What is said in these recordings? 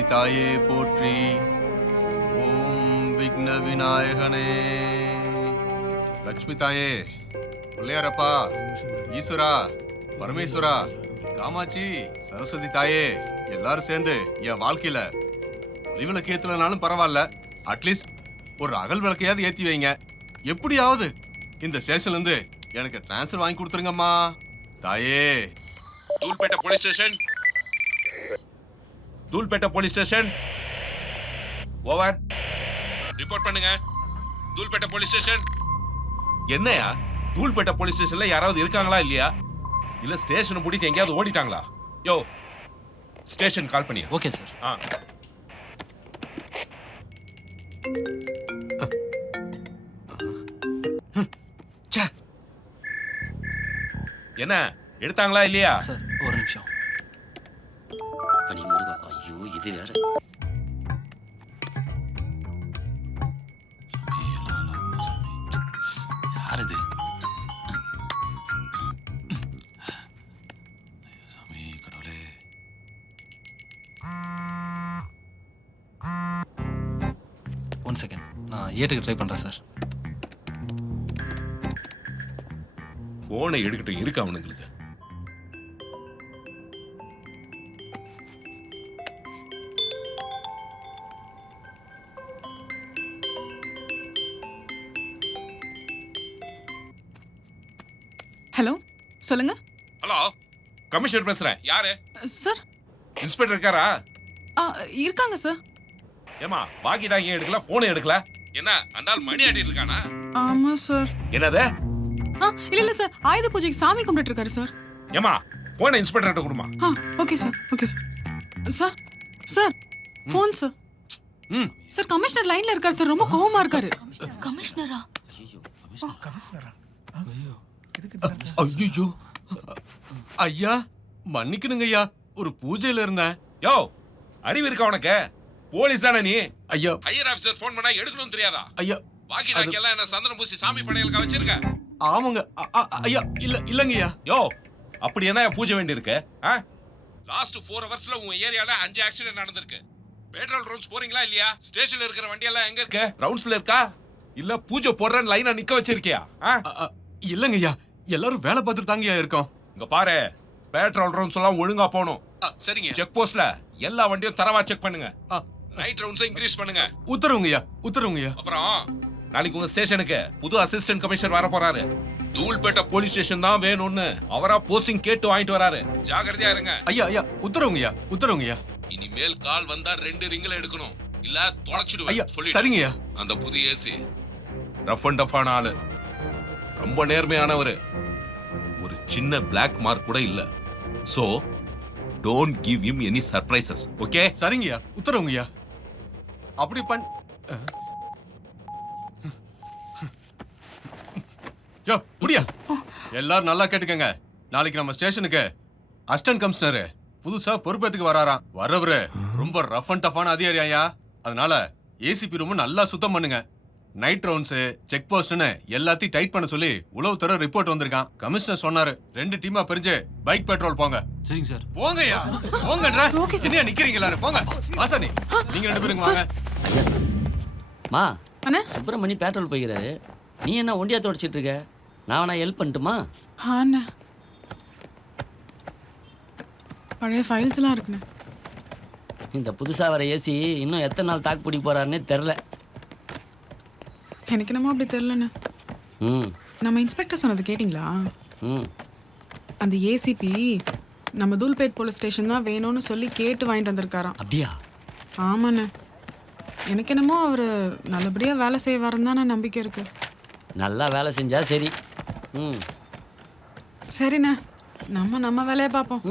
சரஸ்வதி தாயே போற்றி. ஓம் விக்ன விநாயகனே. லக்ஷ்மி தாயே, பிள்ளையாரப்பா, ஈஸ்வரா, பரமேஸ்வரா, காமாட்சி, சரஸ்வதி தாயே, எல்லாரும் சேர்ந்து என் வாழ்க்கையில ஒளிவிளக்கு ஏத்தலனாலும் பரவாயில்ல, அட்லீஸ்ட் ஒரு அகல் விளக்கையாவது ஏத்தி வைங்க. எப்படியாவது இந்த ஸ்டேஷன்ல இருந்து எனக்கு டிரான்ஸ்ஃபர் வாங்கி கொடுத்துருங்கம்மா தாயே. Dhoolpet police station. Dhoolpet police station. Over. Report பண்ணுங்க. Dhoolpet police station. என்னையா தூல்பேட்டை போலீஸ் ஸ்டேஷன்ல யாராவது இருக்காங்களா இல்லையா? இல்ல ஸ்டேஷன் முடிக்க எங்கேயாவது ஓடிட்டாங்களா? யோ, ஸ்டேஷன் கால் பண்ணியா? Okay sir. என்ன எடுத்தாங்களா இல்லையா? சார் ஒரு நிமிஷம். பனி முருகா, ஐயோ இது வேற. யார் இது? சாமி கடவுளே. ஒன் செகண்ட், நான் ஏட்டுக்கு ட்ரை பண்றேன் சார். போனை எடுக்கட்டும், இருக்கு அவனுங்களுக்கு. ஹலோ, சொல்லுங்க. ஹலோ, கமிஷனர் பேசுறேன். யாரு? சார், இன்ஸ்பெக்டர் இருக்காரா? இருக்காங்க சார். ஏமா பாக்கி டாங்க எடுக்கல, போனை எடுக்கல. என்ன அந்தால் மணி ஆட்டிட்டு இருக்கானா? ஆமா சார். என்னது? இல்ல சார், ஆயுத பூஜைக்கு சாமி கும்பிட்டு இருக்காரு சார். ஏமா போனை இன்ஸ்பெக்டர் கிட்ட கொடுமா. Okay sir, okay sir. Sir sir phone sir. Sir commissioner லைன்ல இருக்காரு சார், ரொம்ப கோவமா இருக்காரு. கமிஷனரா? ஐயோ ஐயா, மன்னிக்கணுங்க ஐயா, ஒரு பூஜையில இருந்தேன். யோ, அறிவு இருக்கா உனக்கு? போலீஸ் தானே நீ? ஐயா, ஹையர் ஆபீசர் ஃபோன் பண்ணா எடுக்கணும் தெரியாதா? ஐயா பாக்கி டாங்க எல்லாம் என்ன சந்தனம் பூசி சாமி படையலுக்கு வச்சிருக்க? ஆமாங்க ஐயா. இல்லங்க ஐயா. யோ, அப்படி என்ன பூஜை வேண்டி இருக்கு? லாஸ்ட் 4 ஹவர்ஸ்ல உங்க ஏரியால 5 ஆக்சிடென்ட் நடந்திருக்கு. பெட்ரோல் ரவுண்ட்ஸ் போறீங்களா இல்லையா? ஸ்டேஷன்ல இருக்கிற வண்டி எல்லாம் எங்க இருக்கு? ரவுண்ட்ஸ்ல இருக்கா இல்ல பூஜை போடுறேன்னு லைனா நிக்க வச்சிருக்கியா? இல்லங்க ஐயா, எல்லாரும் வேலை பார்த்துட்டு தாங்கயா இருக்கோம். இங்க பாரு, பெட்ரோல் ரவுண்ட்ஸ் எல்லாம் ஒழுங்கா போகணும். சரிங்க. செக் போஸ்ட்ல எல்லா வண்டியும் தரவா செக் பண்ணுங்க. நைட் ரவுண்ட்ஸ் இன்க்ரீஸ் பண்ணுங்க. உத்தரவுங்க ஐயா, உத்தரவுங்க ஐயா. அப்புறம் நாளைக்கு உங்க ஸ்டேஷனுக்கு புது அசிஸ்டன்ட் கமிஷனர் வர போறாரு. தூல்பேட்டை போலீஸ் ஸ்டேஷன் தான் வேணும்னு அவரா போஸ்டிங் கேட்டு வாங்கிட்டு வராரு. ஜாகிரதையா இருங்க. ஐயா ஐயா, உத்தரவுங்க ஐயா, உத்தரவுங்க ஐயா. இனிமேல் கால் வந்தா 2 ரிங்ல எடுக்கணும், இல்ல தொலைச்சிடுவேன். ஐயா சொல்லி சரிங்க ஐயா. அந்த புது ஏசி ரஃப் அண்ட் டஃபான ஆளு, ரொம்ப நேர்மையானவரு, ஒரு சின்ன பிளாக் மார்க் கூட இல்ல. So don't give him any surprises. Okay? சரிங்க ஐயா, உத்தரவுங்க ஐயா. அப்படி யோ முடியா. எல்லாரும் நல்லா கேட்டுக்கங்க, நாளைக்கு நம்ம ஸ்டேஷனுக்கு அசிஸ்டன்ட் கமிஷனர் புதுசா பொறுப்பேத்துக்கு வராராம். வரவரு ரொம்ப ரஃப் அண்ட் டஃபான அதிகாரி ஐயா. அதனால ஏசிபி ரூம் நல்லா சுத்தம் பண்ணுங்க. நைட் ரவுண்ட்ஸ், செக் போஸ்ட்னு எல்லாத்தையும் டைட் பண்ண சொல்லி உளவுத்துறை ரிப்போர்ட் வந்திருக்கான். கமிஷனர் சொன்னாரு 2 டீமா பிரிஞ்சு பைக் பெட்ரோல் போங்க. சரிங்க சார். போங்க ஐயா, போங்கன்றா. என்ன நிக்கிறீங்க எல்லாரும்? போங்க. வாசனி, நீங்க 2 பேரும் வாங்க. மா, அண்ணா, சுப்பிரமணி பெட்ரோல் போய்கிறாரு. நீ என்ன ஒண்டியா தொடச்சிட்டு இருக்க? நான் வேணா ஹெல்ப் பண்ணட்டுமா? அண்ணா, பழைய ஃபைல்ஸ் எல்லாம் இருக்குண்ணே. இந்த புதுசா வர ஏசி இன்னும் எத்தனை நாள் தாக்கு பிடி போறாருன்னே தெரில. எனக்கு என்னமோ அப்படி தெரியலண்ணே. நம்ம இன்ஸ்பெக்டர் சொன்னது கேட்டிங்களா? அந்த ஏசிபி நம்ம தூல்பேட் போலீஸ் ஸ்டேஷன் தான் வேணும்னு சொல்லி கேட்டு வாங்கிட்டு வந்திருக்காராம். அப்படியா? ஆமாண்ணே. எனக்கு என்னமோ அவர் நல்லபடியாக வேலை செய்வாருன்னு தான் நம்பிக்கை இருக்கு. நல்லா வேலை செஞ்சா சரி. சரிண்ணே, நம்ம வேலையை பார்ப்போம்.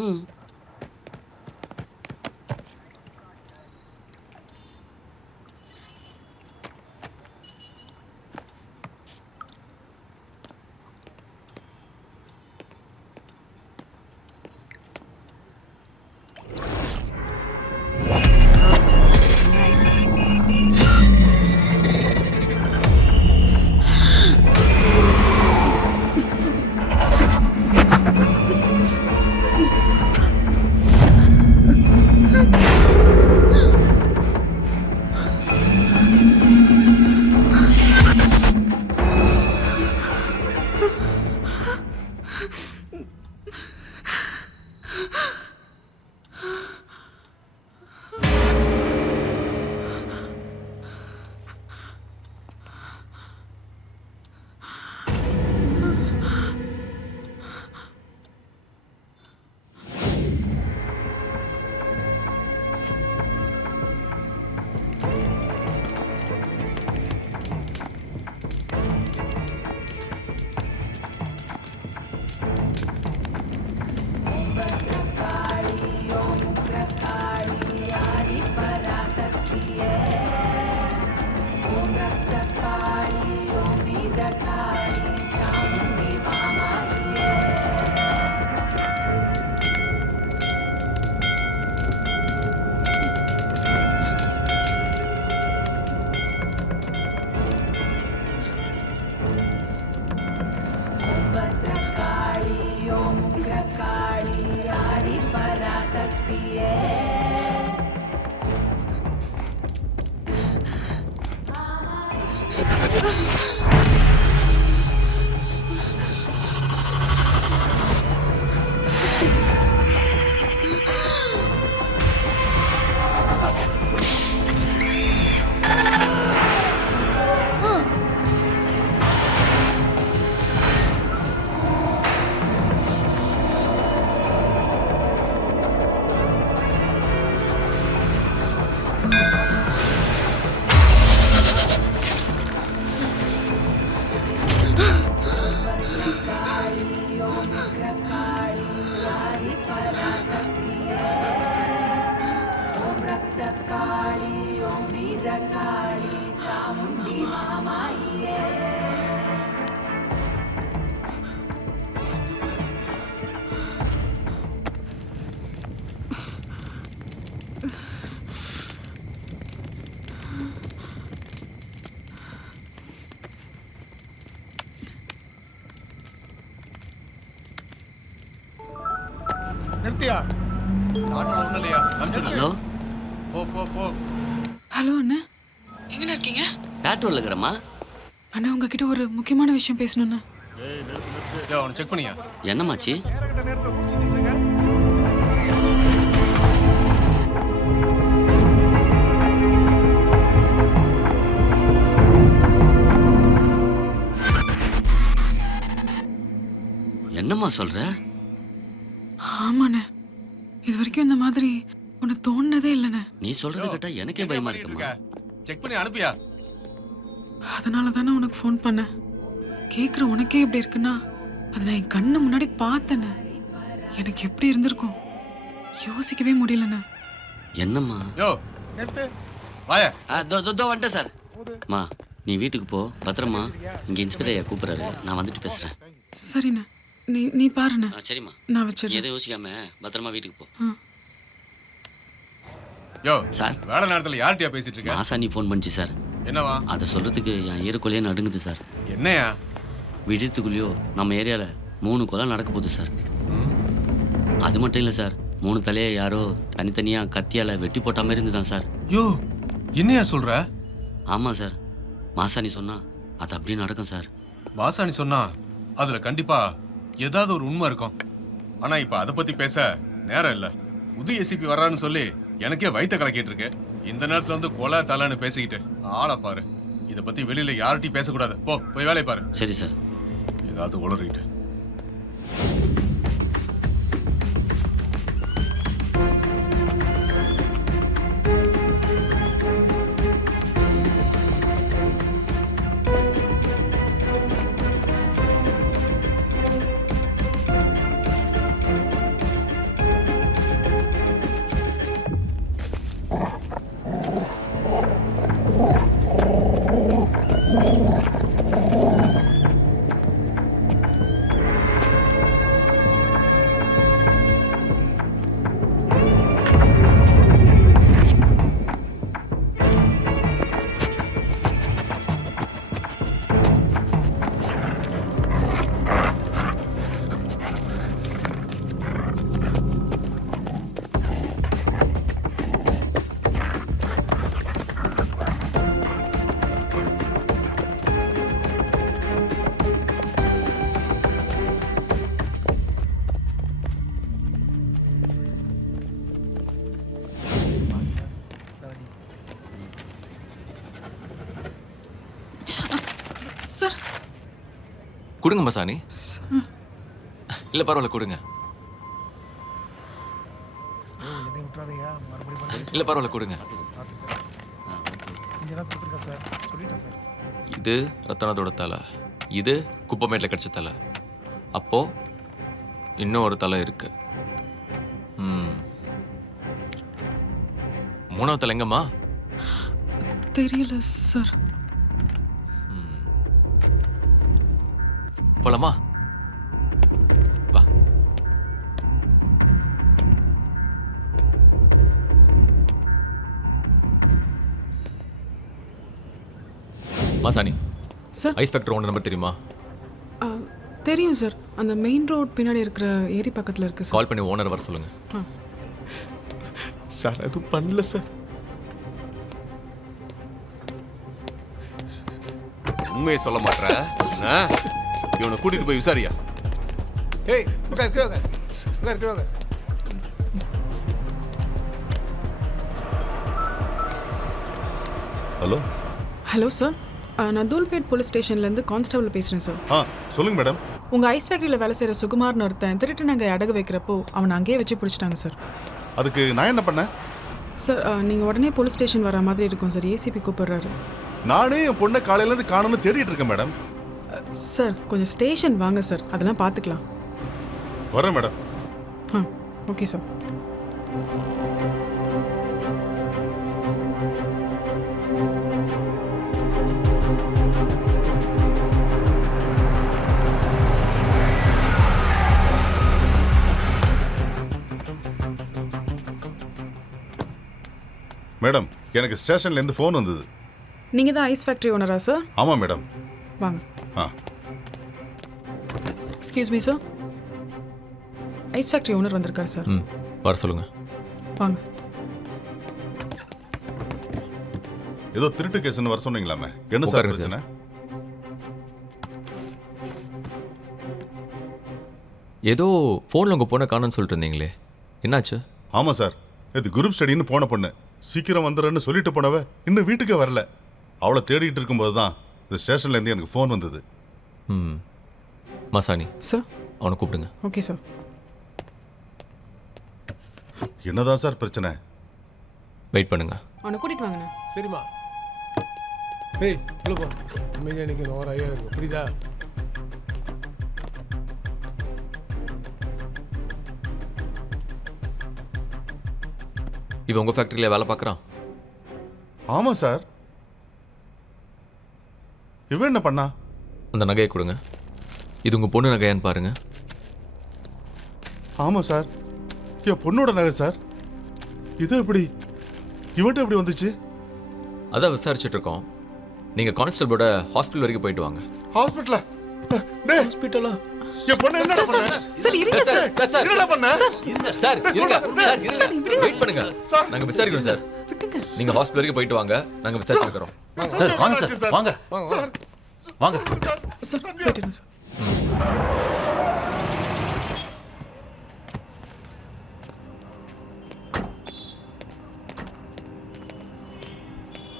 நிறுத்தியா? ஆட்டோ ஒண்ணும் இல்லையா? அனுப்பிச்சுடு. ஹலோ போ போ போ. ஹலோ அண்ணா, எங்கண்ணா இருக்கீங்க? பேட்ரோல் இருக்கிறம்மா. அண்ணா உங்ககிட்ட ஒரு முக்கியமான விஷயம் பேசணும்ண்ணா. யோ, அவனை செக் பண்ணியா? என்னம்மாச்சு? நேரகட்ட நேரத்துல முடிச்சுட்டு இருக்கீங்க. என்னம்மா சொல்ற? ஆமாண்ணே, இது வரைக்கும் இந்த மாதிரி உனக்கு தோணுனதே இல்லைண்ணே. நீ சொல்றது கேட்டா எனக்கே பயமா இருக்குமா. செக் பண்ணி அனுப்பியா? அதனால தானே உனக்கு ஃபோன் பண்ணேன். கேட்குற உனக்கே எப்படி இருக்குன்னா அதை நான் என் கண்ணு முன்னாடி பார்த்தேண்ணே. எனக்கு எப்படி இருந்திருக்கும் யோசிக்கவே முடியலண்ணே. என்னம்மா? யோ, நிறுத்து. வாயா. தோ வந்துட்டேன் சார். மா நீ வீட்டுக்கு போ, பத்திரமா. இங்க இன்ஸ்பெக்டர் ஐயா கூப்பிடுறாரு, நான் வந்துட்டு பேசுறேன். சரிண்ணே, நீ பாருண்ணே. சரிம்மா, நான் நீ வச்சிடுறேன். எதை யோசிக்காம பத்திரமா வீட்டுக்கு போ. யோ, சார், வேலை நேரத்துல யார்கிட்டயா பேசிட்டு இருக்க? மாசாணி ஃபோன் பண்ணிச்சு சார். என்னவா? அதை சொல்றதுக்கு என் ஈரக்குள்ளேயே நடுங்குது சார். என்னையா? விடியத்துக்குள்ளேயோ நம்ம ஏரியால 3 கொலை நடக்க போகுது சார். அது மட்டும் இல்லை சார், 3 தலையை யாரோ தனித்தனியா கத்தியால வெட்டி போட்ட மாதிரி இருந்துதான் சார். யோ, என்னையா சொல்ற? ஆமா சார், மாசாணி சொன்னா அது அப்படியே நடக்கும் சார். வாசாணி சொன்னா அதுல கண்டிப்பா ஏதாவது ஒரு உண்மை இருக்கும். ஆனா இப்ப அதை பத்தி பேச நேரம் இல்ல. புது ஏசிபி வர்றான்னு சொல்லி எனக்கே வயித்த கலக்கிட்டு இருக்கு. இந்த நேரத்துல வந்து கொலை தலைன்னு பேசிக்கிட்டு ஆளை பாரு. இதை பத்தி வெளியில யார்கிட்டயும் பேசக்கூடாது. போய் வேலையை பாரு. சரி சார். ஏதாவது உளறிட்டு. சார் கொடுங்க மசானி. இல்லை பரவாயில்ல கொடுங்க. எதையும் விட்டுறாதீங்க. மறுபடியும் இல்லை பரவாயில்ல கொடுங்க. இங்கே தான் கொடுத்துருக்கேன் சார். சொல்லிட்டேன் சார். இது ரத்தனத்தோட தலை, இது குப்பமேட்டில் கிடச்ச தலை. அப்போ இன்னும் ஒரு தலை இருக்கு. 3வது தலை எங்கம்மா? தெரியல சார். போலாமா? வா. Masani, sir ice factory owner number தெரியுமா? தெரியும் சார். அந்த மெயின் ரோட் பின்னாடி இருக்கிற ஏரி பக்கத்தில் இருக்கு சார். கால் பண்ணி ஓனர் வர சொல்லுங்க. சார் எதுவும் பண்ணல சார். உண்மையை சொல்ல மாட்டேன். இவனை கூட்டிட்டு போய் விசாரியா. ஏய் உட்கார் கீழே உட்கார். உட்கார் கீழே உட்கார். ஹலோ. ஹலோ சார், நான் தூல்பேட் போலீஸ் ஸ்டேஷன்லேருந்து கான்ஸ்டபிள் பேசுகிறேன் சார். சொல்லுங்க மேடம். உங்கள் ஐஸ் ஃபேக்ட்ரியில் வேலை செய்கிற சுகுமார்னு ஒருத்தன் திருட்டு நாங்கள் அடகு வைக்கிறப்போ அவனை அங்கேயே வச்சு பிடிச்சிட்டாங்க சார். அதுக்கு நான் என்ன பண்ணேன்? சார் நீங்கள் உடனே போலீஸ் ஸ்டேஷன் வர மாதிரி இருக்கும் சார். ஏசிபி கூப்பிடுறாரு. நானே என் பொண்ணை காலையிலேருந்து காணும்னு தேடிட்டு இருக்கேன் மேடம். சார் கொஞ்சம் ஸ்டேஷன் வாங்க சார், அதெல்லாம் பார்த்துக்கலாம். வரேன் மேடம். Okay sir. மேடம், எனக்கு ஸ்டேஷன்லேருந்து ஃபோன் வந்தது. நீங்கள் தான் ஐஸ் ஃபேக்ட்ரி ஓனரா சார்? ஆமாம் மேடம். வாங்க. Excuse me sir, ice factory owner வந்திருக்காரு சார். வர சொல்லுங்க. வாங்க. ஏதோ திருட்டு கேஸ்ன்னு வர சொன்னீங்களாமே, என்ன சார் உட்காருங்க பிரச்சனை? ஏதோ ஃபோனில் உங்கள் பொண்ணை காணும்னு சொல்லிட்டு இருந்தீங்களே, என்னாச்சு? ஆமாம் சார், இது குரூப் ஸ்டடின்னு போன பொண்ணு. சீக்கிரம் வந்துடுறேன்னு சொல்லிட்டு போனவ இன்னும் வீட்டுக்கே வரல. அவளை தேடிட்டு இருக்கும்போது தான் இந்த ஸ்டேஷன்லேருந்து எனக்கு ஃபோன் வந்தது. மசானி சார் அவனை கூப்பிடுங்க. Okay sir. என்னதான் சார் பிரச்சனை? வெயிட் பண்ணுங்க. அவனை கூட்டிகிட்டு வாங்கண்ணே. சரிம்மா. ஏய் உள்ள போ. அமைதியாக நிற்கணும். ஓர ஐயா இருக்கு. புரியுதா? இவன் உங்கள் ஃபேக்ட்ரியில் வேலை பார்க்குறான்? ஆமாம் சார். இவன் என்ன பண்ணா? அந்த நகையை கொடுங்க. இது உங்கள் பொண்ணு நகையான்னு பாருங்க. ஆமாம் சார், என் பொண்ணோட நகை சார். இது எப்படி இவன்ட்டு எப்படி வந்துச்சு? அதான் விசாரிச்சுட்டு இருக்கோம். நீங்கள் கான்ஸ்டபிளோட ஹாஸ்பிட்டல் வரைக்கும் போயிட்டு வாங்க. ஹாஸ்பிட்டலா? ஹாஸ்பிட்டலா? என் பொண்ணு என்ன பண்ண? சார் இருங்க சார். என்னடா பண்ண? சார் இருங்க. வெயிட் பண்ணுங்க. நாங்க விசாரிக்கிறோம் சார். விட்டுங்க. நீங்க ஹாஸ்பிட்டல் வரைக்கும் போயிட்டு வாங்க, நாங்க விசாரிச்சுக்கிறோம். சார் வாங்க சார், வாங்க சார், வாங்க. சார் போயிட்டுங்க சார்.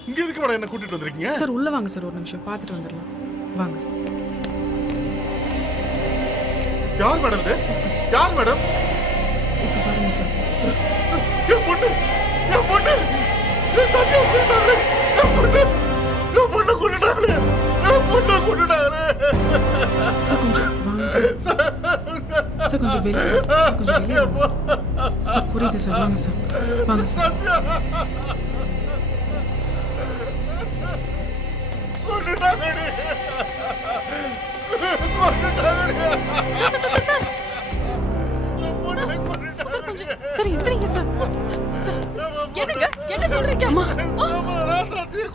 இங்க எதுக்கு மேடம் என்ன கூட்டிட்டு வந்திருக்கீங்க? சார் உள்ள வாங்க சார், ஒரு நிமிஷம் பார்த்துட்டு வந்துடலாம். வாங்க. யார் மேடம் இது? யார் மேடம்? இப்போ பாருங்க சார். என் பொண்ணு, என் பொண்ணு, என் சத்தியம் கொண்டுட்டாங்களே, என் பொண்ணு, என் பொண்ணு கொண்டுட்டாங்களே, என் பொண்ணு கொண்டுட்டாங்களே. சார் கொஞ்சம் வாங்க சார். சார் கொஞ்சம் வெளியே சார், கொஞ்சம் வெளியே வாங்க சார். சார் புரியுது சார், வாங்க சார், வாங்க சார். கொண்டுட்டாங்களே, கொண்டுட்டாங்களே. சார் கொஞ்சம் சார் எந்திரிங்க சார். சார் என்னங்க என்ன சொல்றீங்க? அம்மா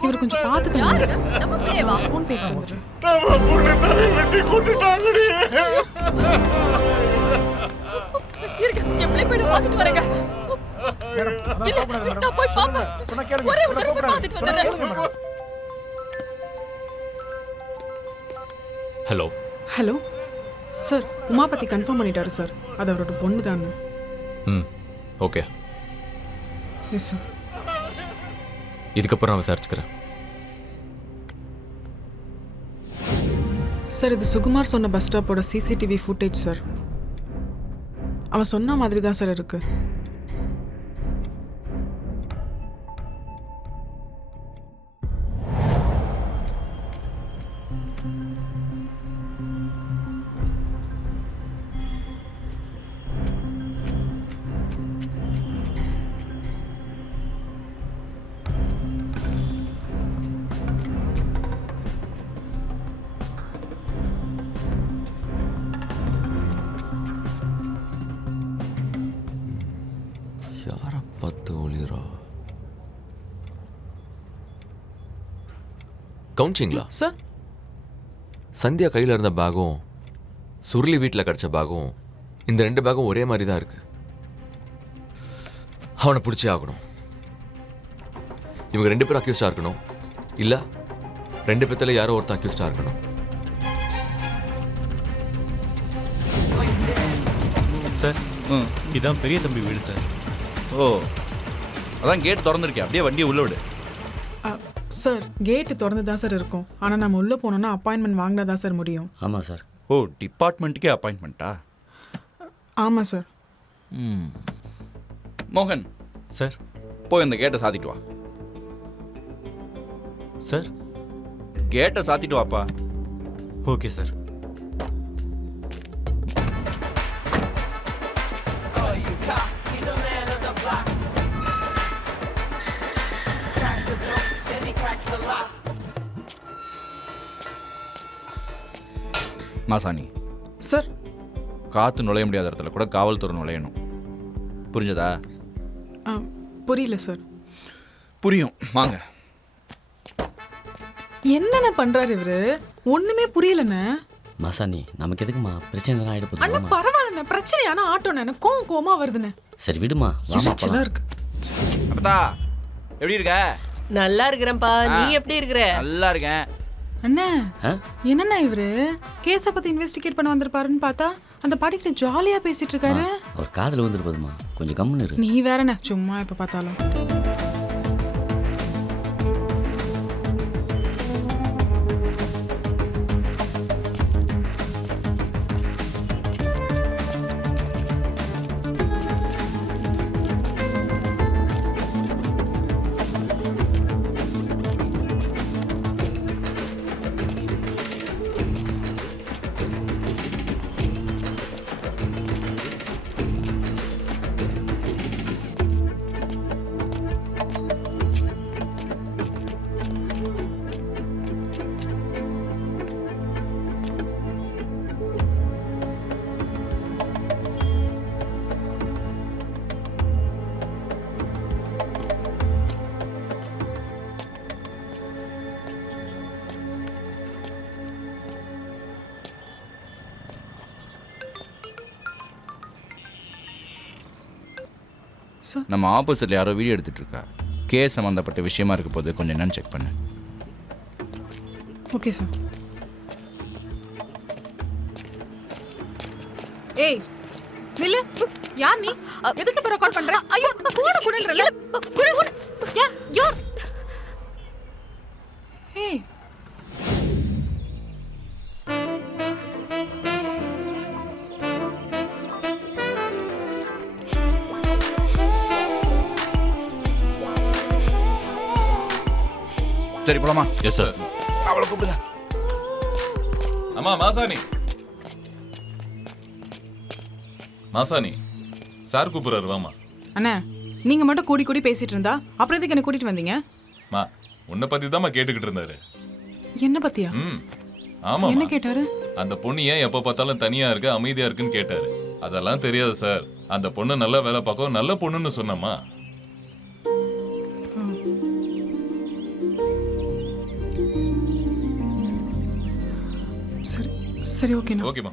இவர் கொஞ்சம் பாத்துக்கங்க. நம்ம பிள்ளையவா ஃபோன் பேசிட்டு வந்துடுறேன். நம்ம பொண்ணு தலை வெட்டி கொண்டுட்டாங்களே. இருங்க, என் பிள்ளை போய் பார்த்துட்டு வரேங்க. மேடம் அதான் கூப்பிடாத மேடம். நான் போய் பாப்பேன். சொன்னா கேளுங்க. ஒரே ஒரு சொன்னா தடவை கூப்பிடாத. பார்த்துட்டு சொன்னா வந்துடுறேன். கேளுங்க madam. Hello. Hello sir, Uma பத்தி கன்ஃபார்ம் பண்ணிட்டாரு சார். அது அவரோட பொண்ணு தான். ஓகே. Yes sir. இதுக்கப்புறம் நான் விசாரிச்சுக்கிறேன். சார் இது சுகுமார் சொன்ன பஸ் ஸ்டாப்போட சிசிடிவி ஃபுட்டேஜ் சார். அவன் சொன்ன மாதிரி தான் சார் இருக்கு. யாரை பார்த்து ஒளிரா? கவுன்சிங்களா? சார் சந்தியா கையில் இருந்த பேகும் சுருளி வீட்டில் கிடச்ச பேகும், இந்த 2 பேகும் ஒரே மாதிரி தான் இருக்கு. அவனை பிடிச்சே ஆகணும். இவங்க 2 பேரும் அக்யூஸ்டாக இருக்கணும், இல்லை 2 பேத்துல யாரோ ஒருத்தர் அக்யூஸ்டா இருக்கணும். சார் இதான் பெரிய தம்பி வீடு சார். ஓ, அதான் கேட் திறந்துருக்கேன், அப்படியே வண்டியை உள்ள விடு. சார் கேட்டு திறந்து தான் சார் இருக்கும். ஆனால் நம்ம உள்ளே போனோம்னா அப்பாயின்மெண்ட் வாங்கினா தான் சார் முடியும். ஆமாம் சார். ஓ, டிபார்ட்மெண்ட்டுக்கே அப்பாயின்மெண்ட்டா? ஆமாம் சார். மோகன் சார். போய் அந்த கேட்டை சாத்திட்டு வா. சார். கேட்டை சாத்திட்டு வாப்பா. Okay sir. மாசாணி, சார். காற்று நுழைய முடியாத இடத்துல கூட காவல்துறை நுழையணும். புரிஞ்சதா? புரியல சார். புரியும், வாங்க. என்னென்ன பண்றாரு இவரு? ஒண்ணுமே புரியலண்ணே. மாசாணி, நமக்கு எதுக்குமா பிரச்சனை தான் ஆகிட அண்ணா போதுமா? பரவாயில்லண்ணே, பிரச்சனையான ஆட்டோண்ணே. கோவமா வருதுண்ணே. சரி விடுமா, வாமா எரிச்சலா போலாம். இருக்கு. அப்பதா எப்படி இருக்க? நல்லா இருக்கிறேன்ப்பா. நீ எப்படி இருக்கிற? நல்லா இருக்கேன். அண்ணே, ஆ? என்னண்ணா இவரு கேஸை பத்தி இன்வெஸ்டிகேட் பண்ண வந்திருப்பாருன்னு பார்த்தா அந்த பாட்டிக்கிட்ட ஜாலியா பேசிட்டு இருக்காரு. ஒரு காதில் வந்துட்டு போதுமா, கொஞ்சம் கம்முன்னு இரு. நீ வேறண்ணே, சும்மா எப்ப பார்த்தாலும். நம்ம ஆப்போசிட்ல யாரோ வீடியோ எடுத்துட்டு இருக்கா. கேஸ் சம்பந்தப்பட்ட விஷயமா இருக்க போது கொஞ்சம் என்னன்னு செக் பண்ணு. Okay sir. ஏய் நில்லு. யார் நீ? எதுக்கு இப்ப ரெக்கார்ட் பண்ற? ஐயோ போன் குடல்றல. குடு குடு. யா ஏய் சரி போலாமா? Yes sir. அவளை கூப்பிடுங்க. அம்மா மாசாணி, மாசாணி சார் கூப்பிடுறாரு, வாமா. அண்ணா, நீங்க மட்டும் கூடி கூடி பேசிட்டு இருந்தா அப்புறம் எதுக்கு என்ன கூட்டிட்டு வந்தீங்க? மா, உன்னை பத்தி தான் கேட்டுக்கிட்டு இருந்தாரு. என்ன பத்தியா? ஆமா. என்ன கேட்டாரு? அந்த பொண்ணு ஏன் எப்ப பார்த்தாலும் தனியா இருக்கு, அமைதியா இருக்குன்னு கேட்டாரு. அதெல்லாம் தெரியாது சார். அந்த பொண்ணு நல்ல வேலை பார்க்கவும் நல்ல பொண்ணுன்னு சொன்னம்மா. சரி சரி, ஓகேண்ணா. ஓகேம்மா.